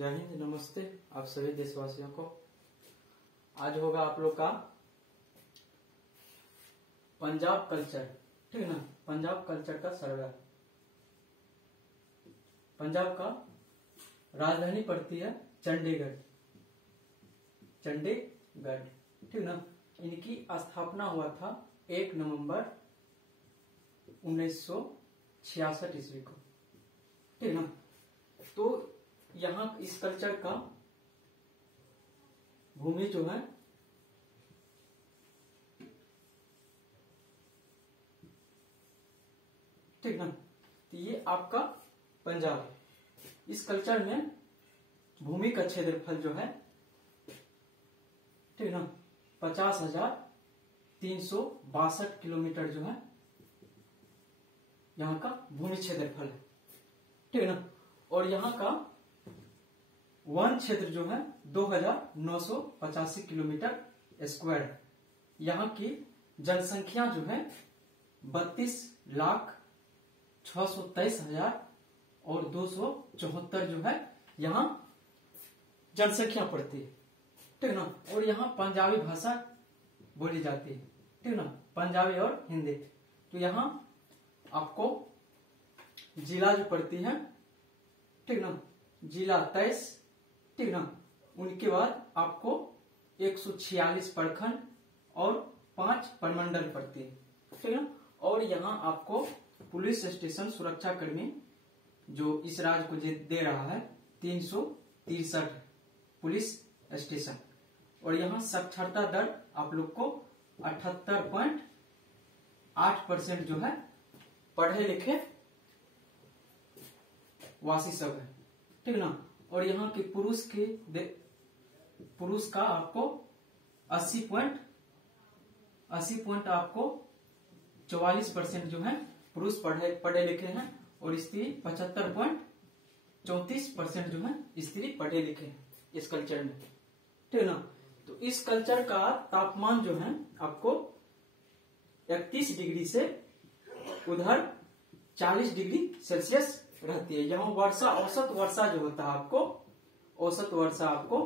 जय हिंद, नमस्ते आप सभी देशवासियों को। आज होगा आप लोग का पंजाब कल्चर, ठीक है ना। पंजाब कल्चर का सर्वे। पंजाब का राजधानी पड़ती है चंडीगढ़, चंडीगढ़, ठीक ना। इनकी स्थापना हुआ था 1 नवंबर 1966 ईस्वी को, ठीक ना। तो यहाँ इस कल्चर का भूमि जो है ठीक ना, तो ये आपका पंजाब। इस कल्चर में भूमि का क्षेत्रफल जो है ठीक ना 50,362 किलोमीटर जो है यहाँ का भूमि क्षेत्रफल है, ठीक है ना। और यहाँ का वन क्षेत्र जो है 2,985 किलोमीटर स्क्वायर है। यहाँ की जनसंख्या जो है 32,623,274 जो है यहाँ जनसंख्या पड़ती है, ठीक ना। और यहाँ पंजाबी भाषा बोली जाती है, ठीक ना, पंजाबी और हिंदी। तो यहाँ आपको जिला जो पड़ती है, ठीक ना, जिला 23, ठीक ना। उनके बाद आपको 146 प्रखंड और 5 प्रमंडल पड़ती है, ठीक ना। और यहाँ आपको पुलिस स्टेशन, सुरक्षा कर्मी जो इस राज्य को दे रहा है 363 पुलिस स्टेशन। और यहाँ साक्षरता दर आप लोग को 78.8% जो है पढ़े लिखे वासी सब है, ठीक ना। और यहाँ के पुरुष का आपको 80 पॉइंट आपको 44% जो है पुरुष पढ़े लिखे हैं, और स्त्री 75.34% जो है स्त्री पढ़े लिखे हैं इस कल्चर में, ठीक है ना। तो इस कल्चर का तापमान जो है आपको 31 डिग्री से उधर 40 डिग्री सेल्सियस रहती है। यहाँ वर्षा, औसत वर्षा जो होता है आपको, औसत वर्षा आपको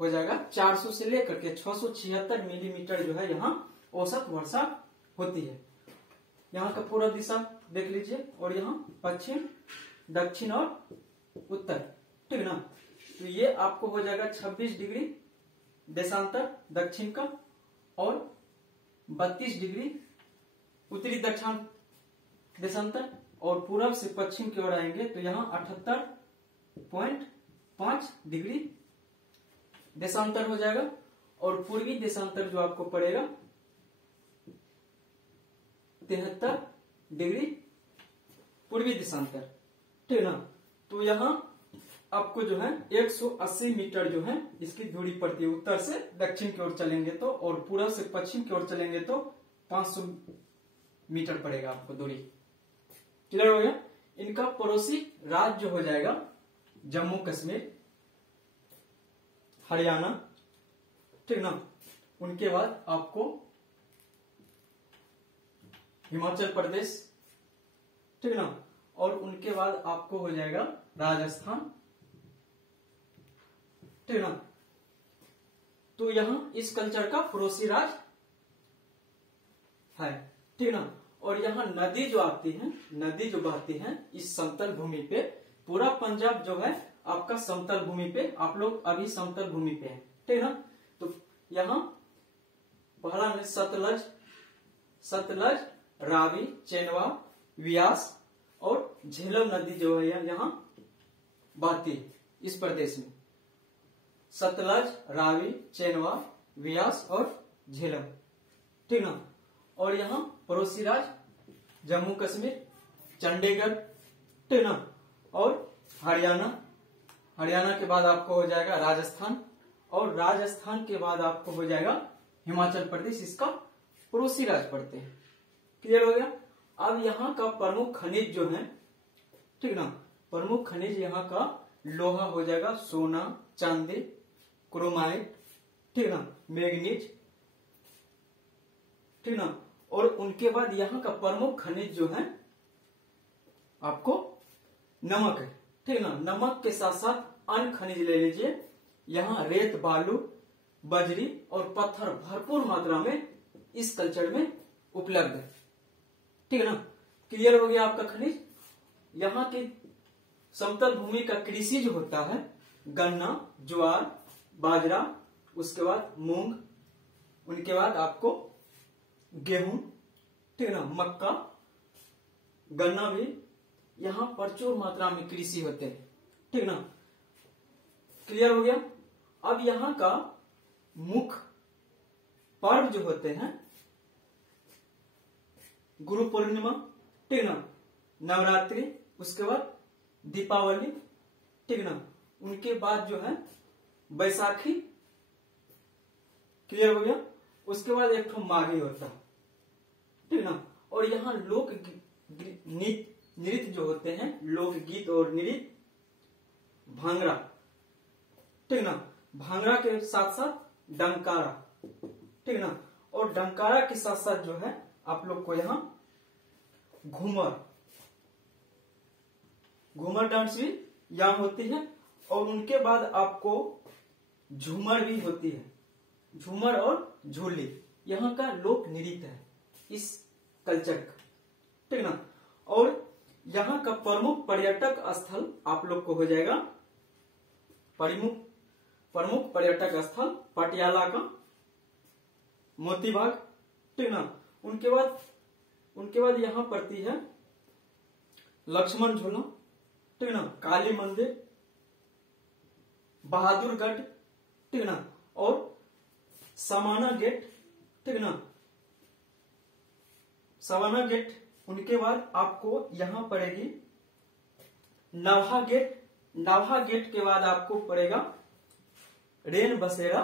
हो जाएगा 400 से लेकर के 676 मिलीमीटर जो है यहाँ औसत वर्षा होती है। यहाँ का पूरा दिशा देख लीजिए, और यहाँ पश्चिम, दक्षिण और उत्तर, ठीक है ना। तो ये आपको हो जाएगा 26 डिग्री देशांतर दक्षिण का, और 32 डिग्री उत्तरी दक्षिण देशांतर, और पूरब से पश्चिम की ओर आएंगे तो यहाँ 78.5 डिग्री देशांतर हो जाएगा। और पूर्वी देशांतर जो आपको पड़ेगा 73 डिग्री पूर्वी देशांतर, ठीक है ना। तो यहाँ आपको जो है 180 मीटर जो है इसकी दूरी पड़ती है। उत्तर से दक्षिण की ओर चलेंगे तो, और पूरब से पश्चिम की ओर चलेंगे तो 500 मीटर पड़ेगा आपको दूरी। क्लियर हो गया। इनका पड़ोसी राज्य जो हो जाएगा जम्मू कश्मीर, हरियाणा, ठीक ना। उनके बाद आपको हिमाचल प्रदेश, ठीक ना। और उनके बाद आपको हो जाएगा राजस्थान, ठीक ना। तो यहां इस कल्चर का पड़ोसी राज्य है, ठीक ना। और यहाँ नदी जो आती है, नदी जो बहती है इस समतल भूमि पे, पूरा पंजाब जो है आपका समतल भूमि पे, आप लोग अभी समतल भूमि पे हैं, ठीक है ना। तो यहाँ पहला में सतलज, रावी, चेनवा, व्यास और झेलम नदी जो है यहाँ बहती है इस प्रदेश में। सतलज, रावी, चेनवा, व्यास और झेलम, ठीक ना। और यहाँ पड़ोसी राज्य जम्मू कश्मीर, चंडीगढ़, ठीक ना, और हरियाणा के बाद आपको हो जाएगा राजस्थान, और राजस्थान के बाद आपको हो जाएगा हिमाचल प्रदेश। इसका पड़ोसी राज्य पड़ते हैं। क्लियर हो गया। अब यहाँ का प्रमुख खनिज जो है, ठीक ना, प्रमुख खनिज यहाँ का लोहा हो जाएगा, सोना, चांदी, क्रोमाइट, ठीक ना, मैग्नीज, ठीक ना। और उनके बाद यहाँ का प्रमुख खनिज जो है आपको नमक है, ठीक है ना। नमक के साथ साथ अन्य खनिज ले लीजिए, यहाँ रेत, बालू, बजरी और पत्थर भरपूर मात्रा में इस कल्चर में उपलब्ध है। ठीक है ना, क्लियर हो गया आपका खनिज। यहाँ की समतल भूमि का कृषि जो होता है, गन्ना, ज्वार, बाजरा, उसके बाद मूंग, उनके बाद आपको गेहूं, ठीक है ना, मक्का, गन्ना भी यहाँ प्रचुर मात्रा में कृषि होते हैं। ठीक है ना, क्लियर हो गया। अब यहाँ का मुख्य पर्व जो होते हैं, गुरु पूर्णिमा, ठीक है ना, नवरात्रि, उसके बाद दीपावली, ठीक है ना, उनके बाद जो है बैसाखी, क्लियर हो गया। उसके बाद एक ठो माघी होता है, ठीक है ना। और यहाँ लोक नृत्य जो होते हैं, लोकगीत और नृत्य, भांगड़ा, ठीक है ना, भांगड़ा के साथ साथ डंकारा, ठीक है ना, और डंकारा के साथ साथ जो है आप लोग को यहाँ घूमर डांस भी यहाँ होती है। और उनके बाद आपको झूमर भी होती है, झूमर और झूली यहाँ का लोक नृत्य है इस कल्चर का, ठीक है ना। और यहाँ का प्रमुख पर्यटक स्थल आप लोग को हो जाएगा, प्रमुख पर्यटक स्थल पटियाला का मोती बाग, ठीक है ना। उनके बाद यहाँ पड़ती है लक्ष्मण झूला, ठीक है ना, काली मंदिर, बहादुरगढ़, ठीक है ना, और समाना गेट, ठीक है ना, समाना गेट। उनके बाद आपको यहाँ पड़ेगी नवहा गेट, नवहा गेट के बाद आपको पड़ेगा रन बसेरा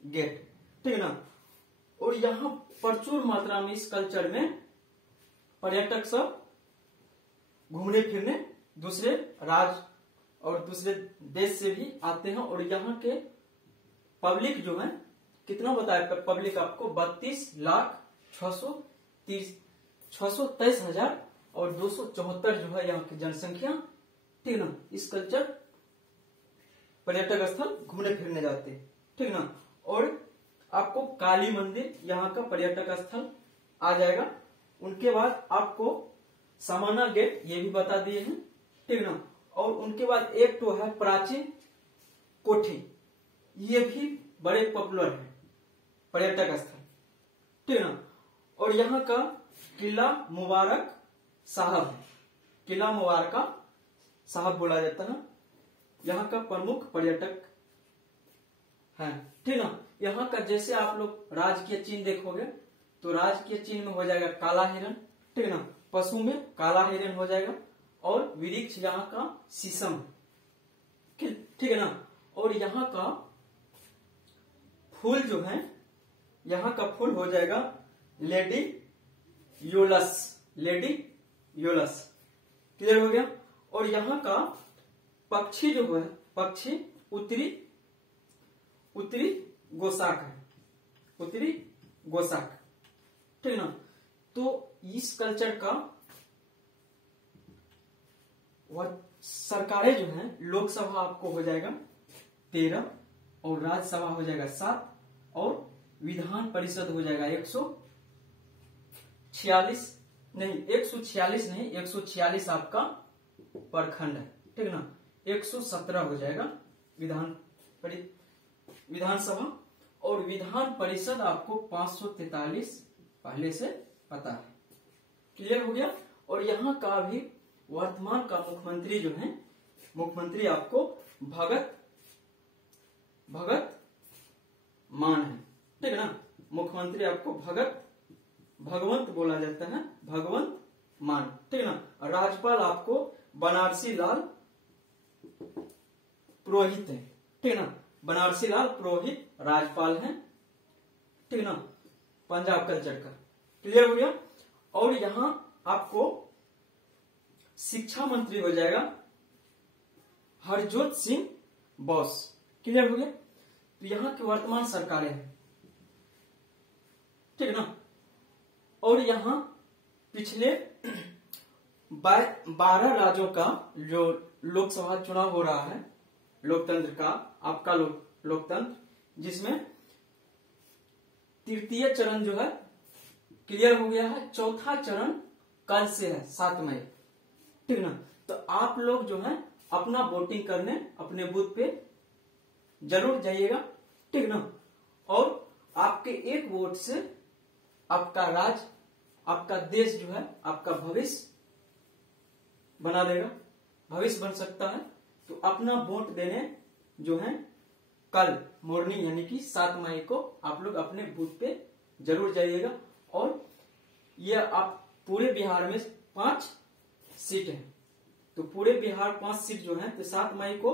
गेट, ठीक है ना। और यहाँ प्रचुर मात्रा में इस कल्चर में पर्यटक सब घूमने फिरने दूसरे राज्य और दूसरे देश से भी आते हैं। और यहाँ के पब्लिक जो है कितना बताया पब्लिक आपको, 32,623,000 और 274 जो है यहाँ की जनसंख्या, ठीक है ना। इस कल्चर पर्यटक स्थल घूमने फिरने जाते हैं, ठीक है ना। और आपको काली मंदिर यहाँ का पर्यटक स्थल आ जाएगा। उनके बाद आपको समाना गेट ये भी बता दिए हैं, ठीक है ना। और उनके बाद एक तो है प्राचीन कोठी, ये भी बड़े पॉपुलर है पर्यटक स्थल, ठीक है ना। और यहाँ का किला मुबारक साहब है, किला मुबारक साहब बोला जाता है, यहाँ का प्रमुख पर्यटक है, ठीक है ना। यहाँ का जैसे आप लोग राजकीय चिन्ह देखोगे तो राजकीय चिन्ह में हो जाएगा काला हिरण, ठीक है ना, पशु में काला हिरण हो जाएगा, और वृक्ष यहाँ का शीशम, ठीक है ना। और यहाँ का फूल जो है, यहाँ का फूल हो जाएगा लेडी योलस, क्लियर हो गया। और यहाँ का पक्षी जो है, पक्षी उत्तरी गोसाक है, उत्तरी गोसाक, ठीक है ना। तो इस कल्चर का सरकारें जो है, लोकसभा आपको हो जाएगा 13 और राज्यसभा हो जाएगा 7 और विधान परिषद हो जाएगा 146 आपका प्रखंड है, ठीक है ना। 117 हो जाएगा विधानसभा, और विधान परिषद आपको 543 पहले से पता है, क्लियर हो गया। और यहाँ का भी वर्तमान का मुख्यमंत्री जो है, मुख्यमंत्री आपको भगत मान है, ठीक है ना। मुख्यमंत्री आपको भगवंत बोला जाता है, भगवंत मान, ठीक है ना। राज्यपाल आपको बनारसी लाल पुरोहित है, ठीक है ना, बनारसी लाल पुरोहित राज्यपाल हैं, ठीक है ना, पंजाब कल्चर का, क्लियर हो गया। और यहाँ आपको शिक्षा मंत्री हो जाएगा हरजोत सिंह बोस, क्लियर हो गया। तो यहाँ की वर्तमान सरकारें हैं, ठीक है ना। और यहाँ पिछले 12 राज्यों का जो लोकसभा चुनाव हो रहा है, लोकतंत्र का, आपका लोकतंत्र, जिसमें तृतीय चरण जो है क्लियर हो गया है, चौथा चरण कल से है 7 मई, ठीक ना। तो आप लोग जो है अपना वोटिंग करने अपने बूथ पे जरूर जाइएगा, ठीक ना। और आपके एक वोट से आपका राज्य, आपका देश जो है, आपका भविष्य बना देगा, भविष्य बन सकता है। तो अपना वोट देने जो है कल मॉर्निंग यानी कि 7 मई को आप लोग अपने बूथ पे जरूर जाइएगा। और ये आप पूरे बिहार में 5 सीट है, तो पूरे बिहार 5 सीट जो है तो 7 मई को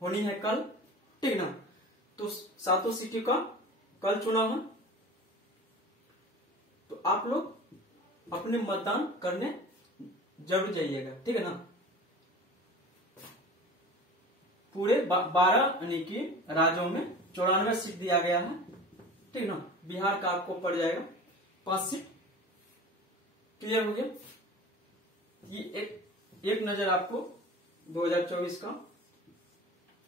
होनी है कल, ठीक ना। तो 7 सीटों का कल चुनाव है, तो आप लोग अपने मतदान करने जरूर जाइएगा, ठीक है ना। पूरे 12 यानी कि राज्यों में 94 सीट दिया गया है, ठीक ना। बिहार का आपको पड़ जाएगा 5 सीट, क्लियर हो गया। ये एक नजर आपको 2024 का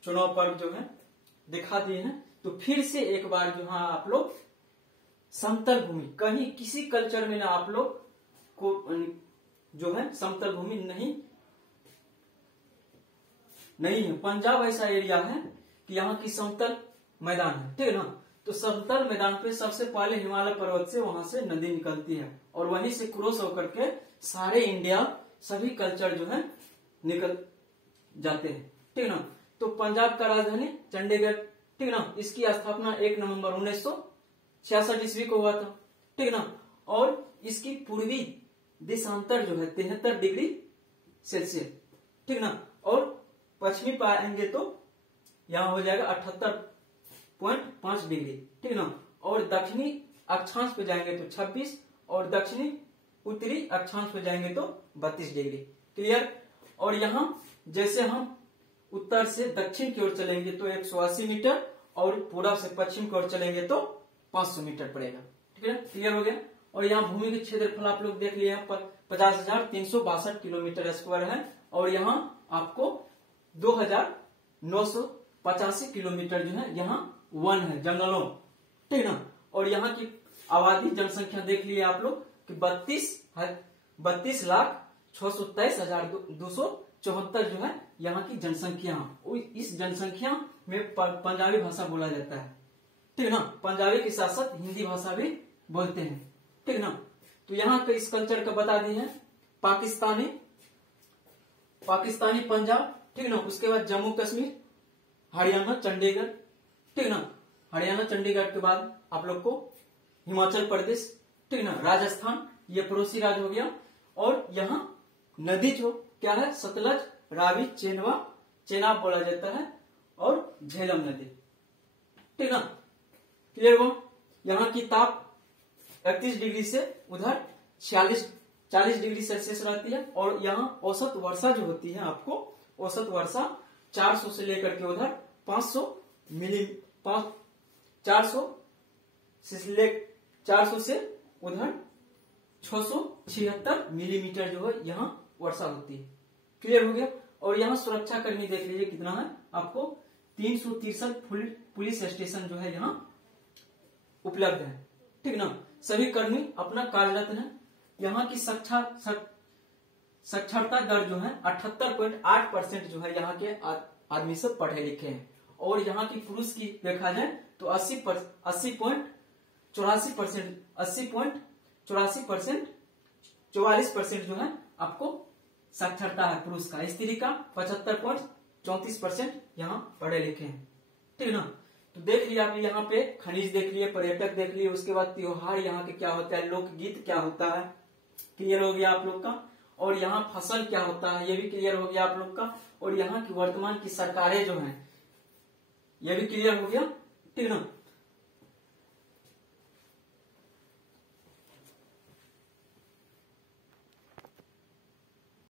चुनाव पर्व जो है दिखा दिए हैं। तो फिर से एक बार जो है आप लोग समतल भूमि, कहीं किसी कल्चर में ना आप लोग को जो है समतल भूमि नहीं है। पंजाब ऐसा एरिया है कि यहाँ की समतल मैदान है, ठीक है ना। तो समतल मैदान पे सबसे पहले हिमालय पर्वत से वहां से नदी निकलती है और वहीं से क्रॉस होकर के सारे इंडिया सभी कल्चर जो है निकल जाते हैं, ठीक है ना। तो पंजाब का राजधानी चंडीगढ़, ठीक है ना। इसकी स्थापना 1 नवंबर 1966 ईस्वी को हुआ था, ठीक है ना। और इसकी पूर्वी देशांतर जो है 73 डिग्री सेल्सियस, ठीक ना। और पश्चिमी पाएंगे तो यहाँ हो जाएगा 78.5 डिग्री, ठीक ना। और दक्षिणी अक्षांश पे जाएंगे तो 26 और दक्षिणी उत्तरी अक्षांश पे जाएंगे तो 32 डिग्री, क्लियर। और यहाँ जैसे हम उत्तर से दक्षिण की ओर चलेंगे तो 180 मीटर और पूर्व से पश्चिम की ओर चलेंगे तो 500 मीटर पड़ेगा, ठीक है, क्लियर हो गया। और यहाँ भूमि के क्षेत्रफल आप लोग देख लिया 50,362 किलोमीटर स्क्वायर है और यहाँ आपको 2,985 किलोमीटर जो है यहाँ वन है, जंगलों, ठीक ना। और यहाँ की आबादी जनसंख्या देख लिए आप लोग कि 32,623,274 जो है यहाँ की जनसंख्या। इस जनसंख्या में पंजाबी भाषा बोला जाता है, ठीक ना। पंजाबी के साथ साथ हिंदी भाषा भी बोलते हैं, ठीक ना। तो यहाँ के इस कल्चर का बता दिए हैं। पाकिस्तानी पंजाब, ठीक ना। उसके बाद जम्मू कश्मीर, हरियाणा, चंडीगढ़, ठीक ना। हरियाणा चंडीगढ़ के बाद आप लोग को हिमाचल प्रदेश, ठीक ना। राजस्थान, ये पड़ोसी राज्य हो गया। और यहाँ नदी जो क्या है, सतलज, रावी, चेनाब बोला जाता है और झेलम नदी, ठीक ना, क्लियर हुआ। यहाँ की ताप 31 डिग्री से उधर 40 डिग्री सेल्सियस रहती है। और यहाँ औसत वर्षा जो होती है आपको, औसत वर्षा 400 से लेकर के उधर 500 से उधर 676 मिलीमीटर जो है यहाँ वर्षा होती है, क्लियर हो गया। और यहाँ सुरक्षा कर्मी देख लीजिए कितना है आपको, 363 पुलिस स्टेशन जो है यहाँ उपलब्ध है, ठीक ना। सभी कर्मी अपना कार्यरत है। यहाँ की साक्षरता दर जो है 78.8% जो है यहाँ के आदमी सब पढ़े लिखे हैं। और यहाँ की पुरुष की देखा जाए तो 44% जो है आपको साक्षरता है पुरुष का। स्त्री का 75.34% यहाँ पढ़े लिखे हैं, ठीक ना। तो देख लिया आप यहाँ पे खनिज देख लिए, पर्यटक देख लिए, उसके बाद त्योहार यहाँ के क्या होता है, लोकगीत क्या होता है, क्लियर हो गया आप लोग का। और यहाँ फसल क्या होता है ये भी क्लियर हो गया आप लोग का। और यहाँ की वर्तमान की सरकारें जो हैं ये भी क्लियर हो गया, ठीक ना।